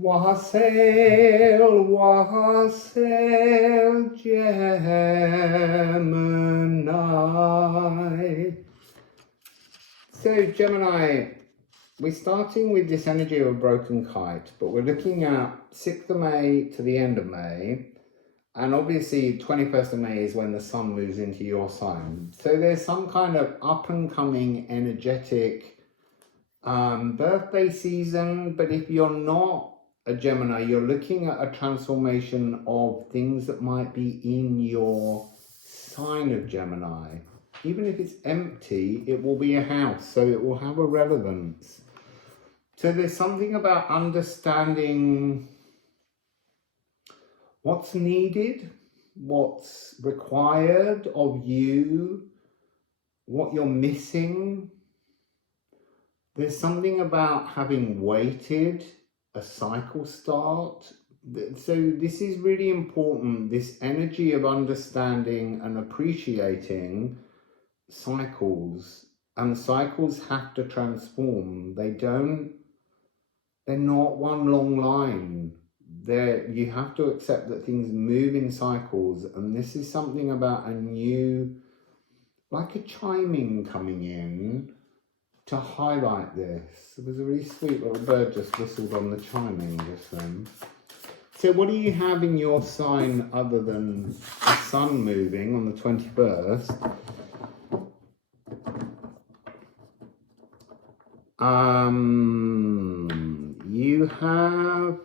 Wassail, wassail, Gemini. So Gemini, we're starting with this energy of a broken kite, but we're looking at 6th of May to the end of May. And obviously 21st of May is when the sun moves into your sign. So there's some kind of up and coming energetic birthday season. But if you're not a Gemini, you're looking at a transformation of things that might be in your sign of Gemini. Even if it's empty, it will be a house, so it will have a relevance. So there's something about understanding what's needed, what's required of you, what you're missing. There's something about having waited a cycle start. So this is really important, this energy of understanding and appreciating cycles. And cycles have to transform. They're not one long line. You have to accept that things move in cycles, and this is something about a new, like a chiming coming in to highlight this. There was a really sweet little bird just whistled on the chiming just then. So what do you have in your sign other than the sun moving on the 21st? You have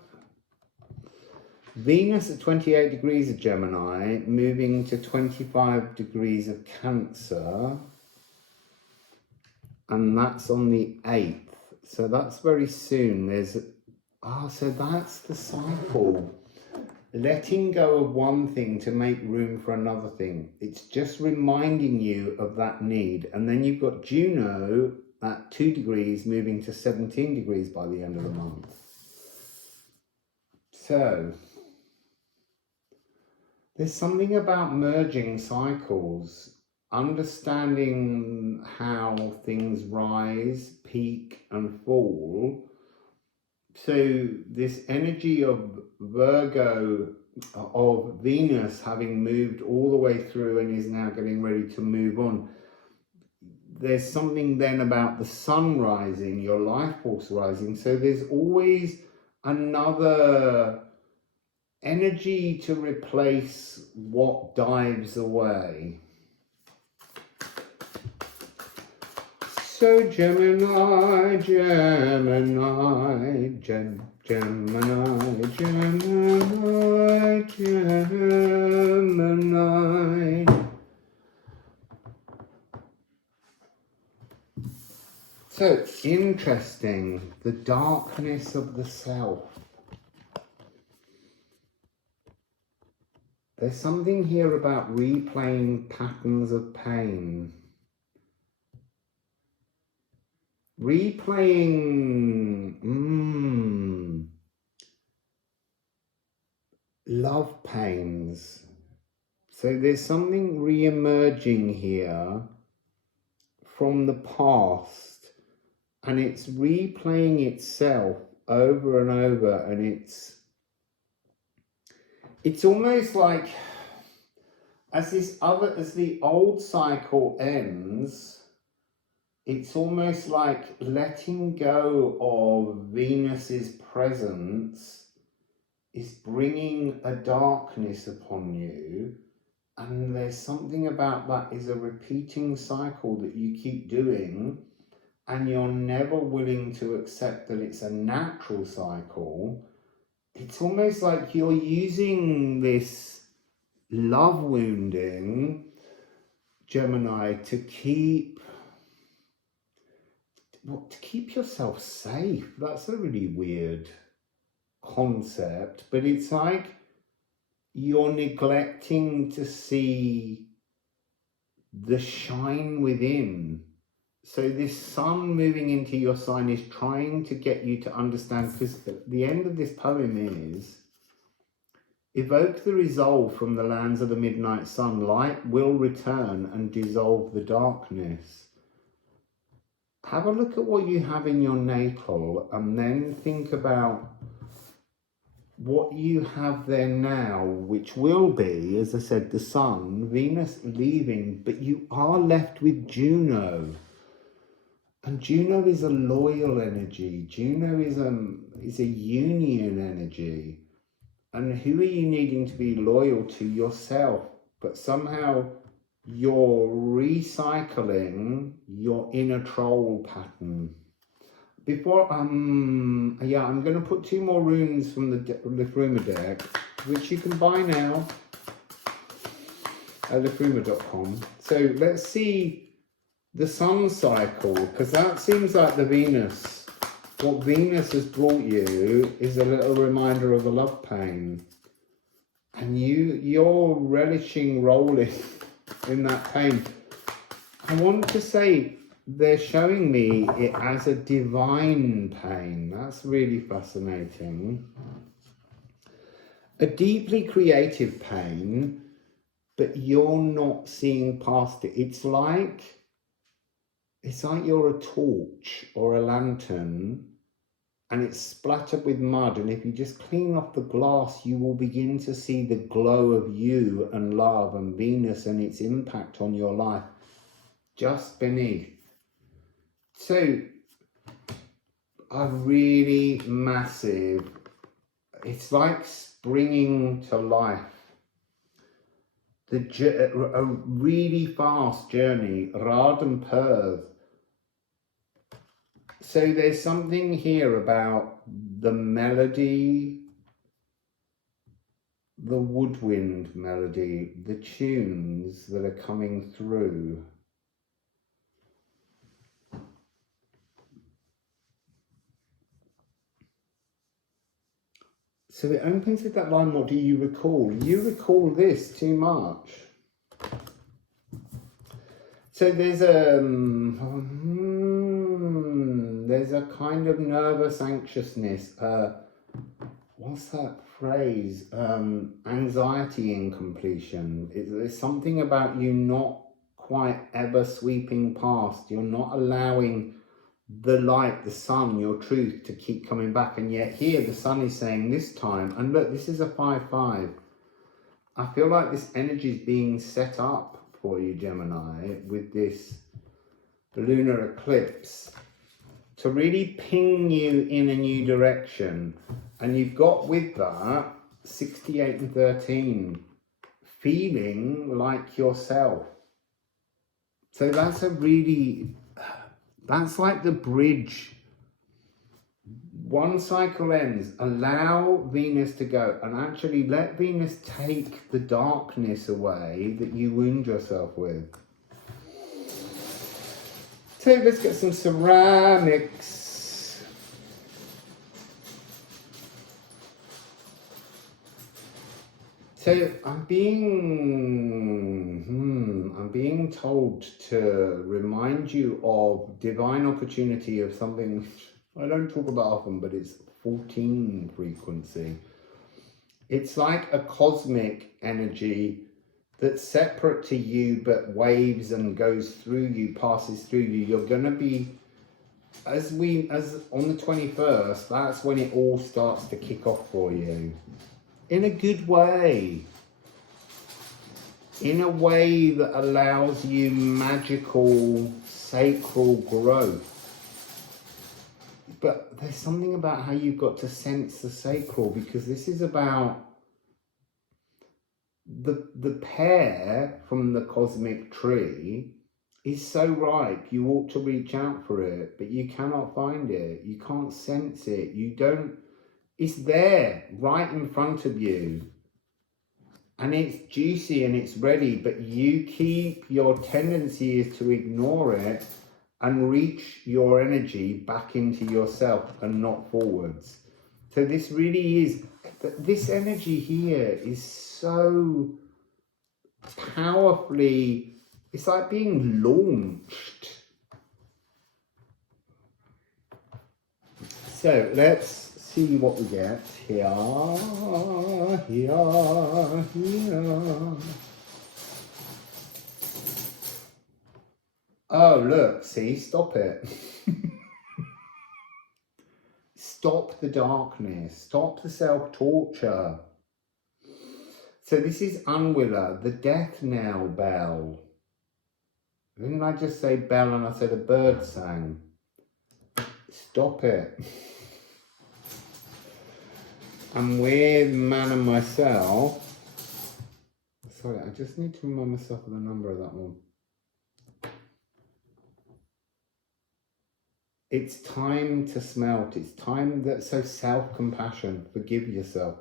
Venus at 28 degrees of Gemini, moving to 25 degrees of Cancer, and that's on the 8th. So that's very soon. So that's the cycle. Letting go of one thing to make room for another thing. It's just reminding you of that need. And then you've got Juno at 2 degrees, moving to 17 degrees by the end of the month. So there's something about merging cycles, understanding how things rise, peak and fall. So this energy of Virgo, of Venus having moved all the way through and is now getting ready to move on. There's something then about the sun rising, your life force rising. So there's always another energy to replace what dives away. So Gemini, Gemini, Gemini, Gemini, Gemini. So it's interesting, the darkness of the self. There's something here about replaying patterns of pain. Replaying love pains. So there's something re-emerging here from the past. And it's replaying itself over and over, and it's almost like as the old cycle ends, it's almost like letting go of Venus's presence is bringing a darkness upon you, and there's something about that is a repeating cycle that you keep doing. And you're never willing to accept that it's a natural cycle. It's almost like you're using this love wounding, Gemini, to keep yourself safe. That's a really weird concept, but it's like you're neglecting to see the shine within. So this sun moving into your sign is trying to get you to understand, because the end of this poem is, evoke the resolve from the lands of the midnight sun, light will return and dissolve the darkness. Have a look at what you have in your natal and then think about what you have there now, which will be, as I said, the Sun, Venus leaving, but you are left with Juno. And Juno is a loyal energy. Juno is a union energy. And who are you needing to be loyal to? Yourself. But somehow you're recycling your inner troll pattern. Before, yeah, I'm going to put 2 more runes from the Liffruma deck, which you can buy now at liffruma.com. So let's see the Sun cycle, because that seems like the Venus. What Venus has brought you is a little reminder of the love pain. And you're relishing rolling in that pain. I want to say, they're showing me it as a divine pain. That's really fascinating. A deeply creative pain, but you're not seeing past it. It's like you're a torch or a lantern, and it's splattered with mud, and if you just clean off the glass, you will begin to see the glow of you and love and Venus and its impact on your life just beneath. So, a really massive, it's like springing to life. A really fast journey, Rad and Perth. So there's something here about the melody, the woodwind melody, the tunes that are coming through. So it opens with that line, what do you recall? You recall this too much. So there's a kind of nervous anxiousness. What's that phrase? Anxiety incompletion. There's something about you not quite ever sweeping past. You're not allowing the light, the sun, your truth to keep coming back. And yet here the sun is saying this time, and look, this is a 5-5. I feel like this energy is being set up for you, Gemini, with this lunar eclipse to really ping you in a new direction. And you've got with that 68 and 13, feeling like yourself. So that's that's like the bridge. One cycle ends, allow Venus to go, and actually let Venus take the darkness away that you wound yourself with. So let's get some ceramics. So I'm being told to remind you of divine opportunity of something which I don't talk about often, but it's 14 frequency. It's like a cosmic energy that's separate to you, but waves and goes through you, passes through you. You're going to be, as on the 21st, that's when it all starts to kick off for you. In a good way. In a way that allows you magical, sacral growth. But there's something about how you've got to sense the sacral, because this is about the pear from the cosmic tree is so ripe, you ought to reach out for it, but you cannot find it. You can't sense it. It's there, right in front of you. And it's juicy and it's ready, but your tendency is to ignore it and reach your energy back into yourself and not forwards. So this really is, this energy here is so powerfully, it's like being launched. So let's see what we get here. Oh, look, see, stop it. stop the darkness, stop the self-torture. So this is Unwiller, the death knell bell. Didn't I just say bell and I said a bird sang? Stop it. And with Man and Myself, sorry, I just need to remind myself of the number of that one. It's time to smelt. It's time that, so self-compassion, forgive yourself.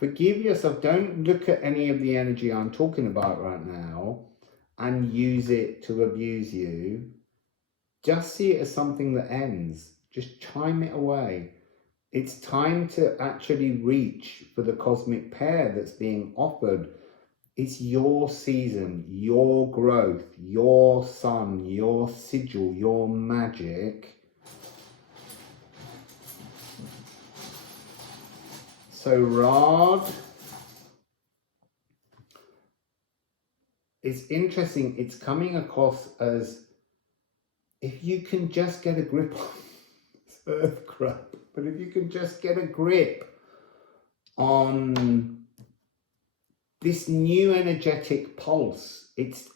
Forgive yourself. Don't look at any of the energy I'm talking about right now and use it to abuse you. Just see it as something that ends. Just chime it away. It's time to actually reach for the cosmic pair that's being offered. It's your season, your growth, your sun, your sigil, your magic. So Rod, it's interesting, it's coming across as if you can just get a grip on this earth crap, but if you can just get a grip on this new energetic pulse, it's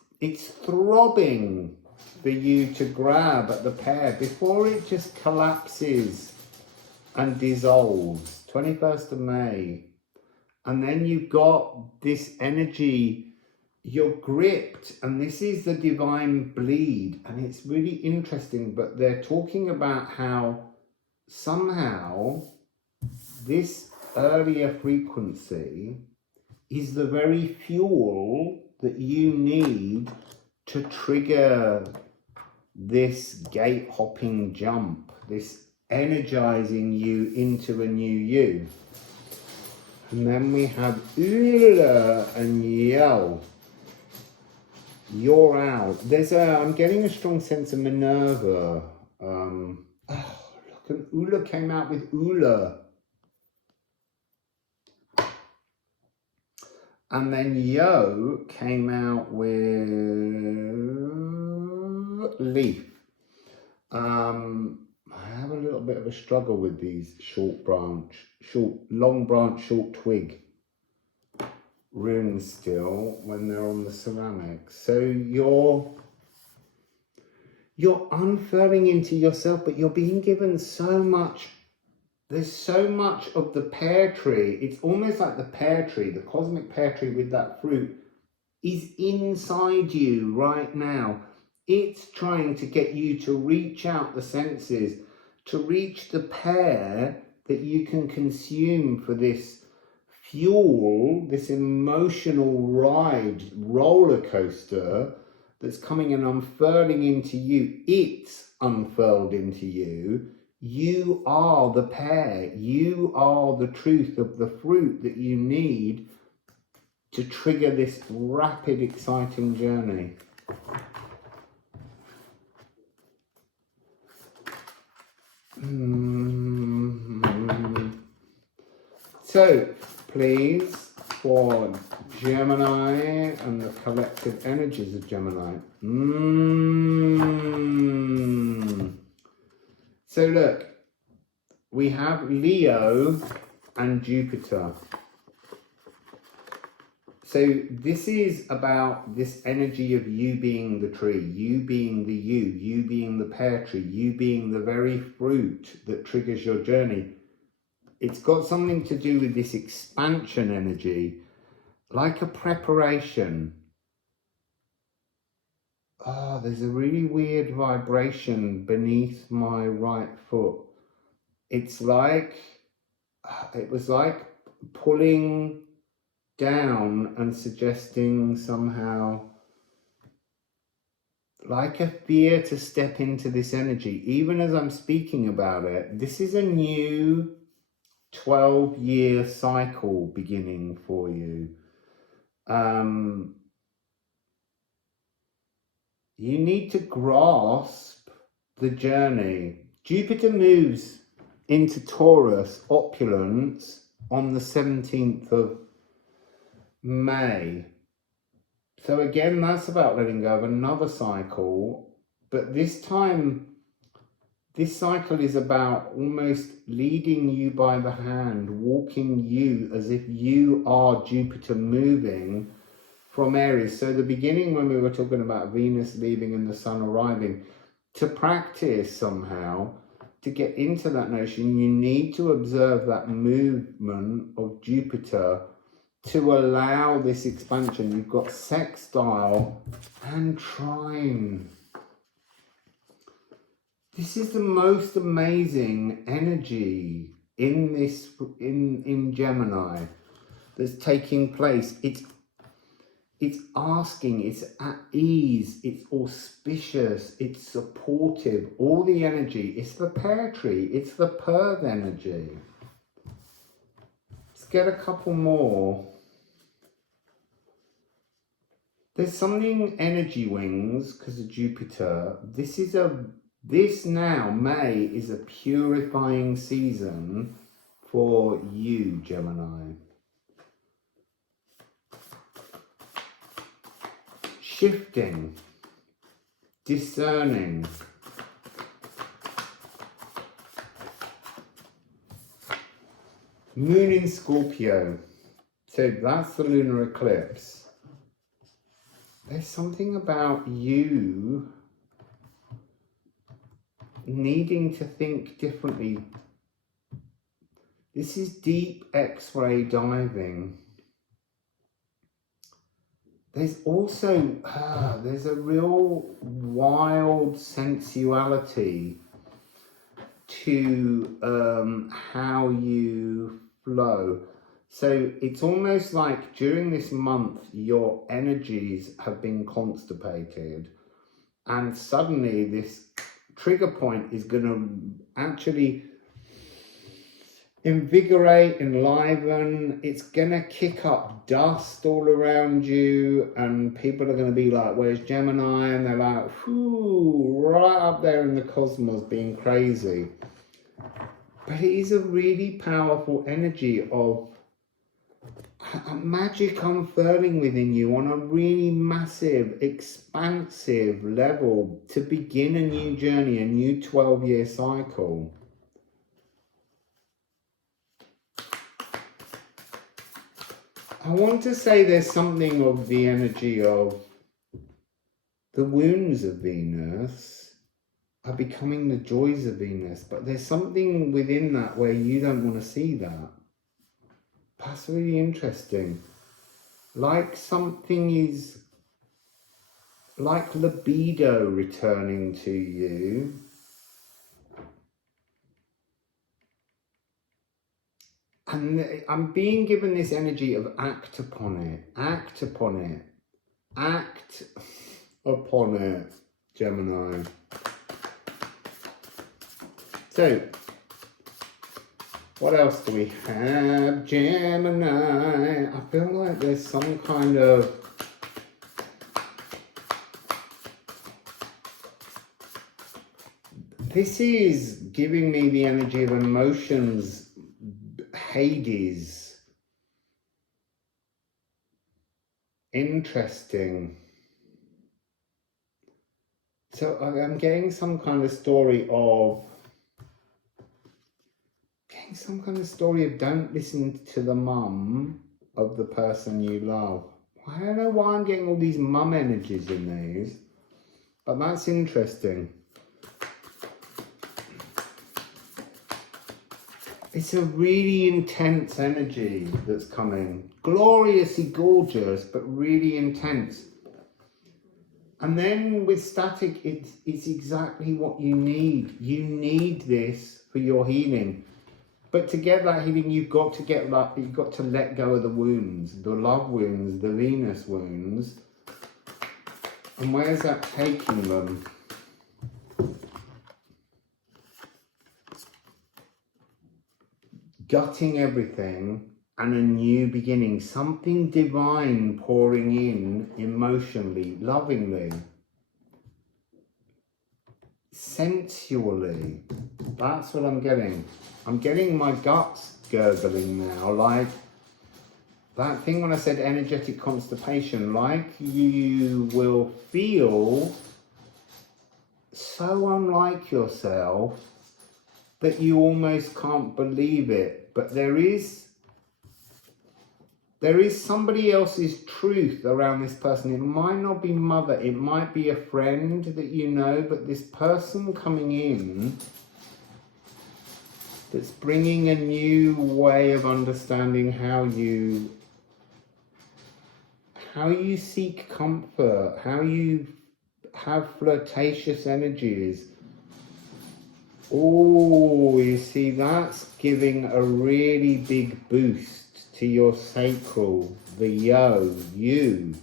throbbing for you to grab at the pair before it just collapses and dissolves. 21st of May. And then you've got this energy, you're gripped, and this is the divine bleed. And it's really interesting, but they're talking about how somehow this earlier frequency is the very fuel that you need to trigger this gate hopping jump, this energizing you into a new you. And then we have Ula and Yo. You're out. I'm getting a strong sense of Minerva. Look, and Ula came out with Ula. And then Yo came out with Leaf. I have a little bit of a struggle with these long branch, short twig runes still when they're on the ceramics. So you're unfurling into yourself, but you're being given so much. There's so much of the pear tree. It's almost like the pear tree, the cosmic pear tree with that fruit, is inside you right now. It's trying to get you to reach out the senses, to reach the pear that you can consume for this fuel, this emotional ride, roller coaster that's coming and unfurling into you. It's unfurled into you. You are the pear. You are the truth of the fruit that you need to trigger this rapid, exciting journey. So, please, for Gemini and the collective energies of Gemini. So look, we have Leo and Jupiter. So this is about this energy of you being the tree, you being the you being the pear tree, you being the very fruit that triggers your journey. It's got something to do with this expansion energy, like a preparation. Oh, there's a really weird vibration beneath my right foot. It's like, it was like pulling down and suggesting somehow like a fear to step into this energy. Even as I'm speaking about it, this is a new 12-year cycle beginning for you. You need to grasp the journey. Jupiter moves into Taurus, opulence, on the 17th of May. So again, that's about letting go of another cycle, but this time This cycle is about almost leading you by the hand, walking you as if you are Jupiter moving from Aries. So the beginning, when we were talking about Venus leaving and the Sun arriving, to practice somehow, to get into that notion, you need to observe that movement of Jupiter to allow this expansion. You've got sextile and trine. This is the most amazing energy in this in Gemini that's taking place. It's asking, it's at ease, it's auspicious, it's supportive. All the energy, it's the pear tree, it's the Perth energy. Let's get a couple more. There's something energy wings because of Jupiter. This now, May, is a purifying season for you, Gemini. Shifting, discerning. Moon in Scorpio. So that's the lunar eclipse. There's something about you needing to think differently. This is deep X-ray diving. There's also, there's a real wild sensuality to how you flow. So it's almost like during this month, your energies have been constipated, and suddenly this trigger point is going to actually invigorate, enliven. It's going to kick up dust all around you, and people are going to be like, where's Gemini? And they're like, whoo, right up there in the cosmos being crazy. But it is a really powerful energy of a magic unfurling within you on a really massive, expansive level to begin a new journey, a new 12-year cycle. I want to say there's something of the energy of the wounds of Venus are becoming the joys of Venus, but there's something within that where you don't want to see that. That's really interesting. Like something is, like libido returning to you. And I'm being given this energy of act upon it, act upon it, act upon it, Gemini. So, what else do we have? Gemini. I feel like there's some kind of this is giving me the energy of emotions, Hades. Interesting. So I'm getting some kind of story of don't listen to the mum of the person you love. I don't know why I'm getting all these mum energies in these, but that's interesting. It's a really intense energy that's coming. Gloriously gorgeous, but really intense. And then with static, it's exactly what you need. You need this for your healing. But to get that healing, you've got to let go of the wounds, the love wounds, the Venus wounds. And where's that taking them? Gutting everything and a new beginning, something divine pouring in emotionally, lovingly, sensually. That's what I'm getting. I'm getting my guts gurgling now, like that thing when I said energetic constipation, like you will feel so unlike yourself that you almost can't believe it, but there is somebody else's truth around this person. It might not be mother, it might be a friend that you know, but this person coming in that's bringing a new way of understanding how you seek comfort, how you have flirtatious energies. Oh, you see, that's giving a really big boost to your sacral, the you.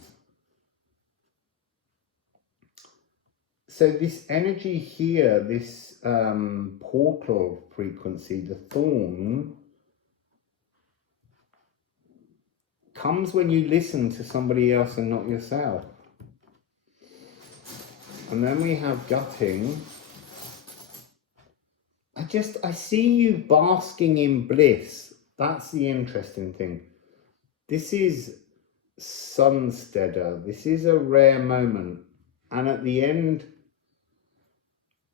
So this energy here, this portal frequency, the thorn, comes when you listen to somebody else and not yourself. And then we have gutting. I see you basking in bliss. That's the interesting thing. This is Sunsteader. This is a rare moment. And at the end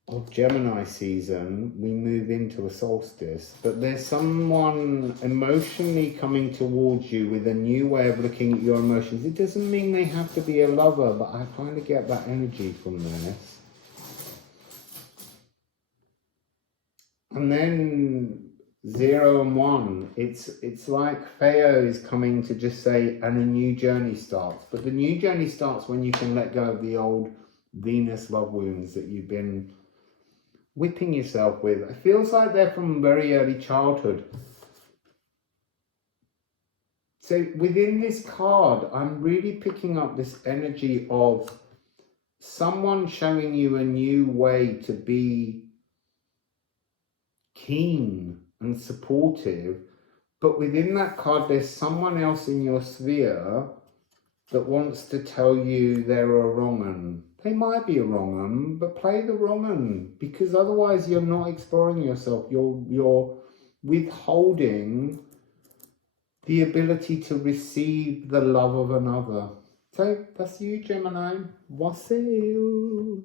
of Gemini season, we move into a solstice. But there's someone emotionally coming towards you with a new way of looking at your emotions. It doesn't mean they have to be a lover, but I kind of get that energy from this. And then 0 and 1, it's like Theo is coming to just say, and a new journey starts. But the new journey starts when you can let go of the old Venus love wounds that you've been whipping yourself with. It feels like they're from very early childhood. So within this card, I'm really picking up this energy of someone showing you a new way to be keen and supportive, but within that card there's someone else in your sphere that wants to tell you they're a wrong un. They might be a wrong un, but play the wrong un, because otherwise you're not exploring yourself. You're withholding the ability to receive the love of another. So that's you, Gemini. Wassail.